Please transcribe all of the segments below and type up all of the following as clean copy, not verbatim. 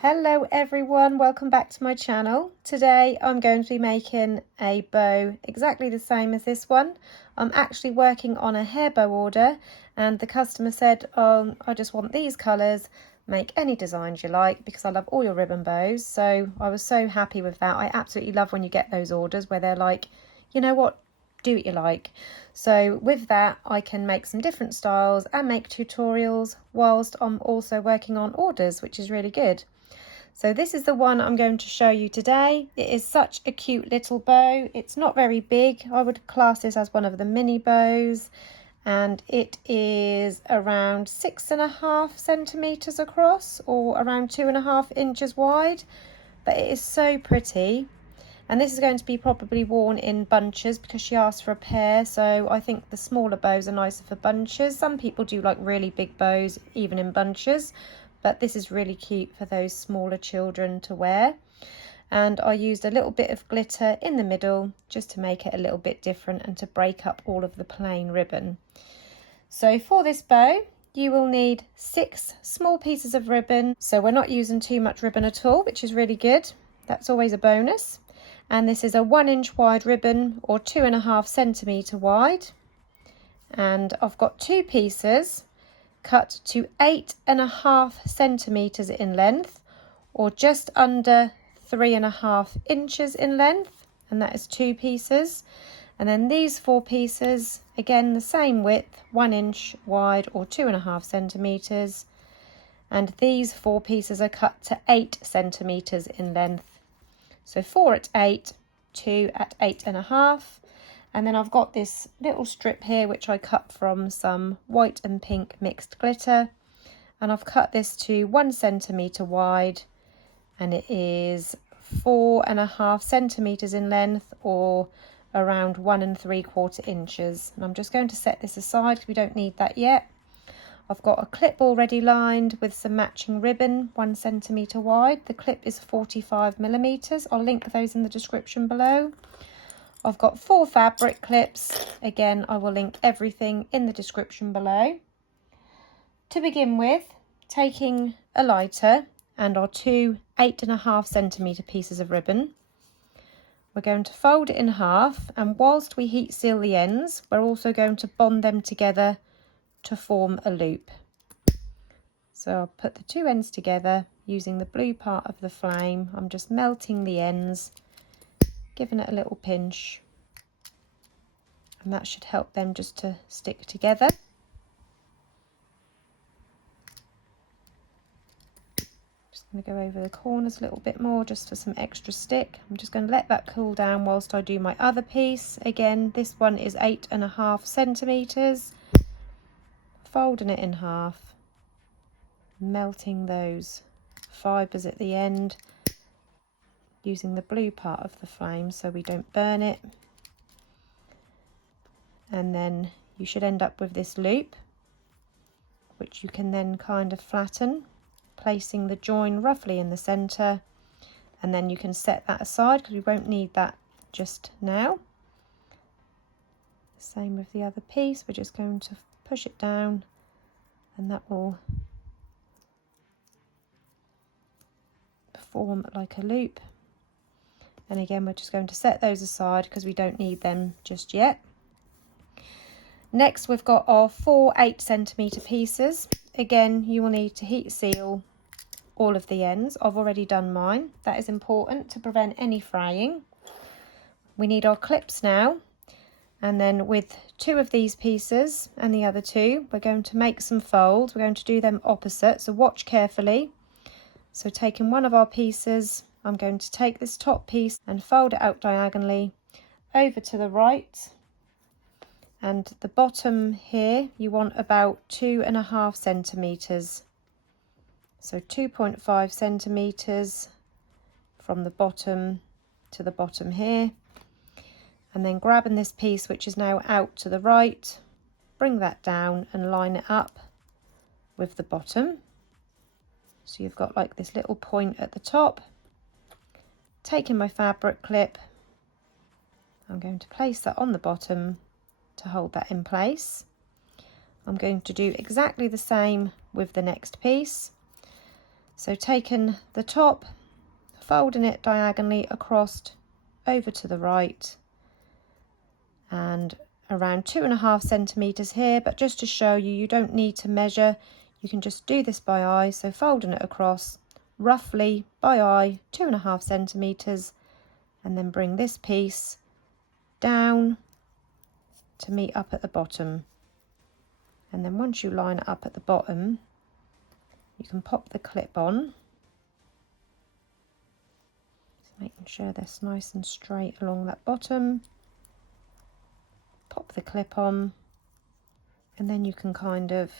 Hello everyone, welcome back to my channel. Today I'm going to be making a bow exactly the same as this one. I'm actually working on a hair bow order and the customer said, I just want these colours, make any designs you like because I love all your ribbon bows. So I was so happy with that. I absolutely love when you get those orders where they're like, you know what, do what you like. So with that I can make some different styles and make tutorials whilst I'm also working on orders, which is really good. So this is the one I'm going to show you today. It is such a cute little bow. It's not very big. I would class this as one of the mini bows, and it is around 6.5 centimeters across or around 2.5 inches wide, but it is so pretty. And this is going to be probably worn in bunches because she asked for a pair, so I think the smaller bows are nicer for bunches. Some people do like really big bows even in bunches, but this is really cute for those smaller children to wear. And I used a little bit of glitter in the middle just to make it a little bit different and to break up all of the plain ribbon. So for this bow you will need 6 small pieces of ribbon, so we're not using too much ribbon at all, which is really good. That's always a bonus. And this is a 1 inch wide ribbon or 2.5 centimeter wide, and I've got 2 pieces cut to 8.5 centimeters in length or just under 3.5 inches in length, and that is 2 pieces. And then these 4 pieces, again the same width, 1 inch wide or 2.5 centimeters, and these 4 pieces are cut to 8 centimeters in length. So 4 at 8, 2 at 8.5. And then I've got this little strip here which I cut from some white and pink mixed glitter, and I've cut this to 1 centimeter wide, and it is 4.5 centimeters in length or around 1 3/4 inches. And I'm just going to set this aside because we don't need that yet. I've got a clip already lined with some matching ribbon 1 centimeter wide. The clip is 45 millimeters. I'll link those in the description below. I've got 4 fabric clips. Again, I will link everything in the description below. To begin with, taking a lighter and our 2 8.5 centimeter pieces of ribbon, we're going to fold it in half, and whilst we heat seal the ends, we're also going to bond them together to form a loop. So I'll put the 2 ends together using the blue part of the flame. I'm just melting the ends, giving it a little pinch, and that should help them just to stick together. Just going to go over the corners a little bit more just for some extra stick. I'm just going to let that cool down whilst I do my other piece. Again, this one is 8.5 centimeters. Folding it in half, melting those fibres at the end, using the blue part of the flame so we don't burn it. And then you should end up with this loop, which you can then kind of flatten, placing the join roughly in the centre, and then you can set that aside because we won't need that just now. Same with the other piece, we're just going to push it down and that will form like a loop. And again, we're just going to set those aside because we don't need them just yet. Next, we've got our 4 8 centimeter pieces. Again, you will need to heat seal all of the ends. I've already done mine. That is important to prevent any fraying. We need our clips now. And then with 2 of these pieces and the other 2, we're going to make some folds. We're going to do them opposite, so watch carefully. So taking one of our pieces, I'm going to take this top piece and fold it out diagonally over to the right. And the bottom here, you want about 2.5 centimeters. So 2.5 centimeters from the bottom to the bottom here. And then grabbing this piece which is now out to the right, bring that down and line it up with the bottom. So you've got like this little point at the top. Taking my fabric clip, I'm going to place that on the bottom to hold that in place. I'm going to do exactly the same with the next piece. So taking the top, folding it diagonally across over to the right, and around 2.5 centimeters here, but just to show you, you don't need to measure, you can just do this by eye. So folding it across roughly by eye 2.5 centimeters, and then bring this piece down to meet up at the bottom. And then once you line it up at the bottom, you can pop the clip on, just making sure they're nice and straight along that bottom. Pop the clip on, and then you can kind of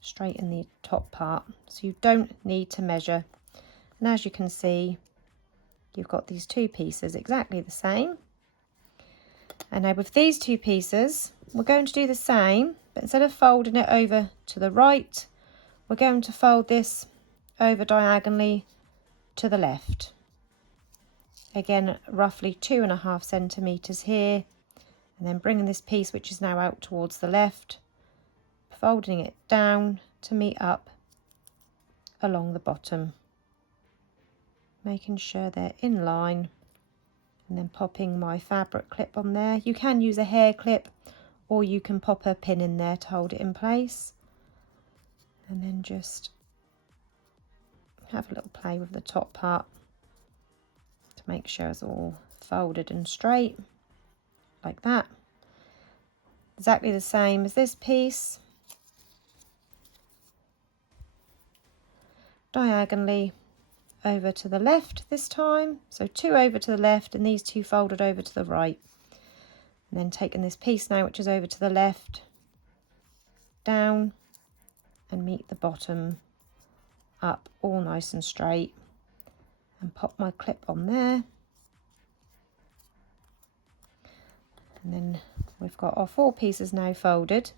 straighten the top part, so you don't need to measure. And as you can see, you've got these two pieces exactly the same. And now with these two pieces, we're going to do the same, but instead of folding it over to the right, we're going to fold this over diagonally to the left. Again, roughly 2.5 centimeters here, and then bringing this piece, which is now out towards the left, folding it down to meet up along the bottom, making sure they're in line, and then popping my fabric clip on there. You can use a hair clip, or you can pop a pin in there to hold it in place, and then just have a little play with the top part to make sure it's all folded and straight like that. Exactly the same as this piece, diagonally over to the left this time, so 2 over to the left and these 2 folded over to the right. And then taking this piece now, which is over to the left, down and meet the bottom up all nice and straight, and pop my clip on there. And then we've got our 4 pieces now folded,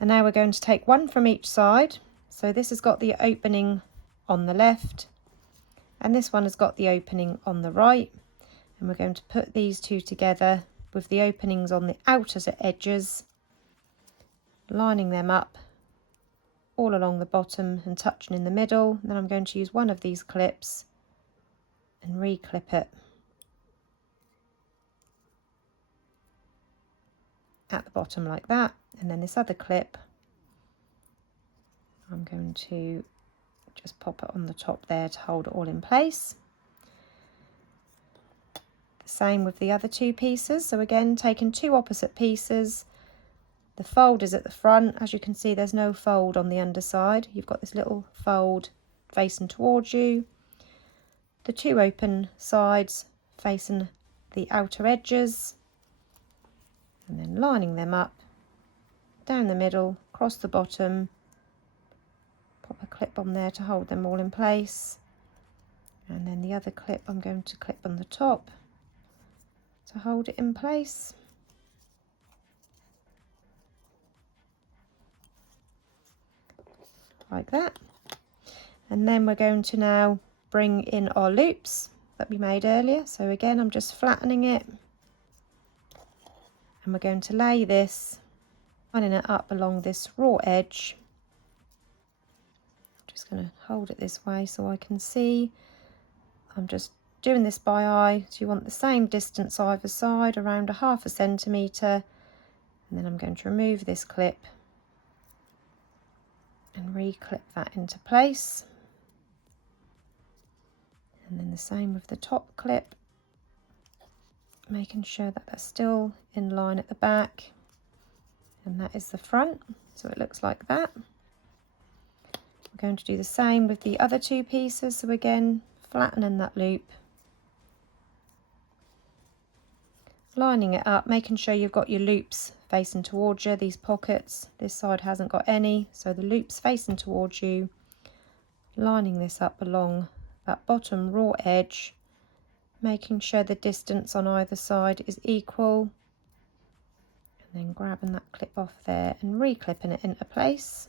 and now we're going to take one from each side. So this has got the opening on the left, and this one has got the opening on the right, and we're going to put these two together with the openings on the outer edges, lining them up all along the bottom and touching in the middle. And then I'm going to use one of these clips and re-clip it at the bottom like that, and then this other clip I'm going to just pop it on the top there to hold it all in place. The same with the other 2 pieces. So again, taking 2 opposite pieces, the fold is at the front. As you can see, there's no fold on the underside. You've got this little fold facing towards you, the 2 open sides facing the outer edges, and then lining them up down the middle, across the bottom, pop a clip on there to hold them all in place, and then the other clip I'm going to clip on the top to hold it in place. Like that. And then we're going to now bring in our loops that we made earlier. So again, I'm just flattening it, and we're going to lay this, lining it up along this raw edge. Just going to hold it this way so I can see. I'm just doing this by eye, so you want the same distance either side, around 0.5 centimetre, and then I'm going to remove this clip and re-clip that into place. And then the same with the top clip, making sure that they're still in line at the back, and that is the front, so it looks like that. We're going to do the same with the other 2 pieces, so again, flattening that loop, lining it up, making sure you've got your loops facing towards you, these pockets, this side hasn't got any, so the loops facing towards you, lining this up along that bottom raw edge, making sure the distance on either side is equal, and then grabbing that clip off there and re-clipping it into place.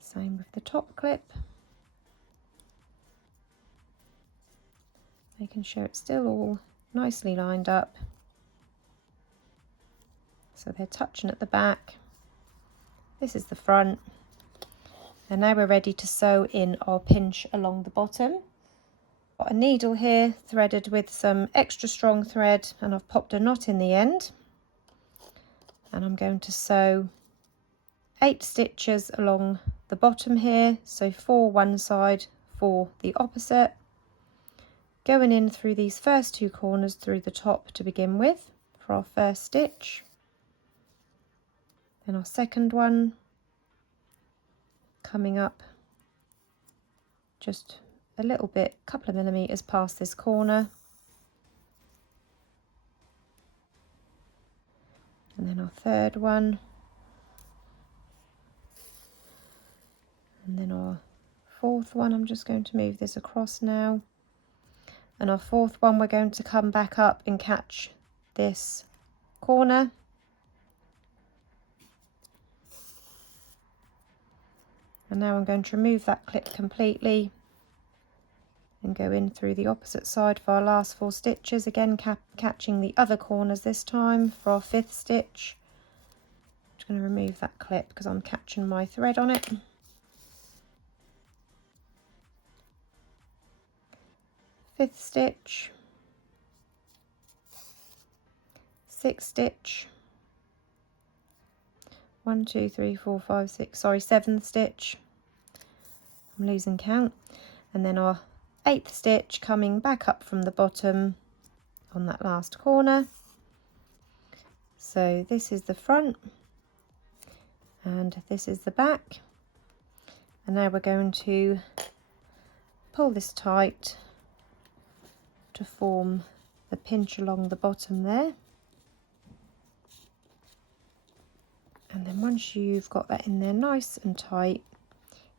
Same with the top clip, making sure it's still all nicely lined up. so they're touching at the back. This is the front, and now we're ready to sew in our pinch along the bottom. Got a needle here threaded with some extra strong thread, and I've popped a knot in the end, and I'm going to sew 8 stitches along the bottom here, so 4 one side, 4 the opposite, going in through these first 2 corners through the top to begin with for our first stitch, then our second one coming up just a little bit, couple of millimeters past this corner, and then our third one, and then our fourth one. I'm just going to move this across now, and our fourth one we're going to come back up and catch this corner, and now I'm going to remove that clip completely and go in through the opposite side for our last 4 stitches, again catching the other corners this time for our 5th stitch. I'm just going to remove that clip because I'm catching my thread on it. 5th stitch, 6th stitch, 1 2 3 4 5 6, sorry, 7th stitch, I'm losing count, and then our 8th stitch coming back up from the bottom on that last corner. So this is the front and this is the back, and now we're going to pull this tight to form the pinch along the bottom there, and then once you've got that in there nice and tight,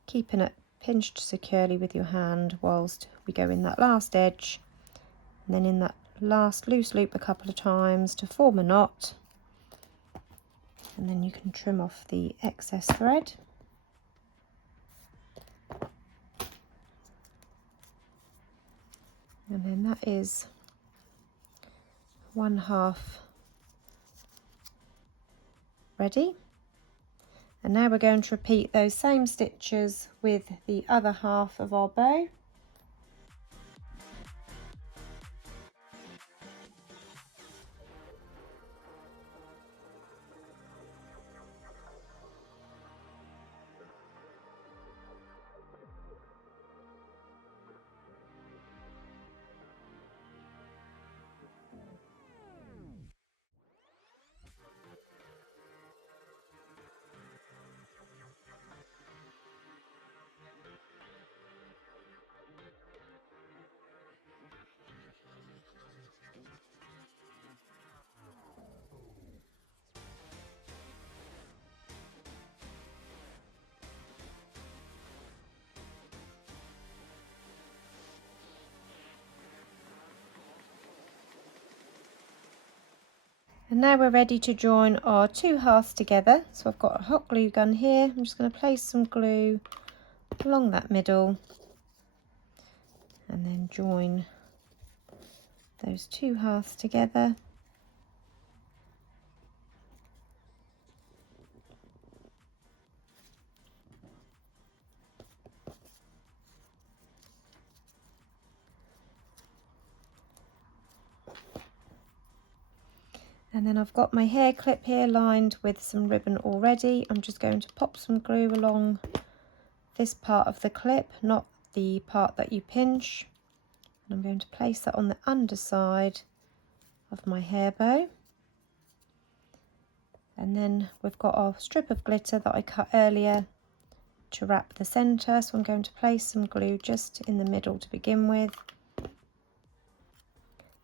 keeping it pinched securely with your hand whilst we go in that last edge, and then in that last loose loop a couple of times to form a knot, and then you can trim off the excess thread. And then that is 1/2 ready. And now we're going to repeat those same stitches with the other half of our bow. And now we're ready to join our 2 halves together. So I've got a hot glue gun here. I'm just going to place some glue along that middle and then join those 2 halves together. And then I've got my hair clip here lined with some ribbon already. I'm just going to pop some glue along this part of the clip, not the part that you pinch. And I'm going to place that on the underside of my hair bow. And then we've got our strip of glitter that I cut earlier to wrap the centre. So I'm going to place some glue just in the middle to begin with,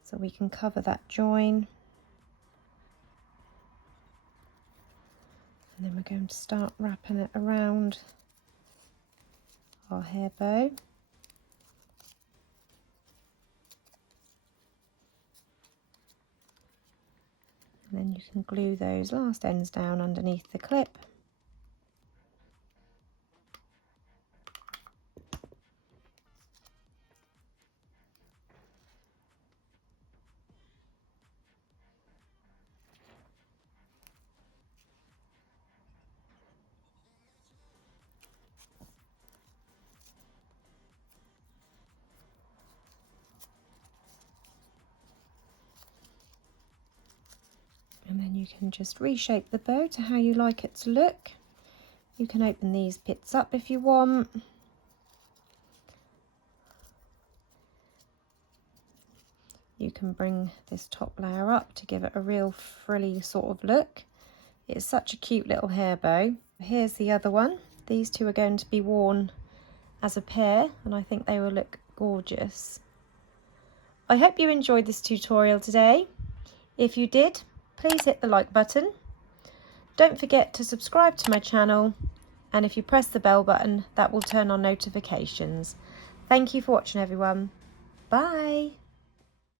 so we can cover that join. And then we're going to start wrapping it around our hair bow. And then you can glue those last ends down underneath the clip. you can just reshape the bow to how you like it to look. You can open these bits up if you want. You can bring this top layer up to give it a real frilly sort of look. It's such a cute little hair bow. Here's the other one. These two are going to be worn as a pair, and I think they will look gorgeous. I hope you enjoyed this tutorial today. If you did, please hit the like button. Don't forget to subscribe to my channel, and if you press the bell button, that will turn on notifications. Thank you for watching, everyone. Bye.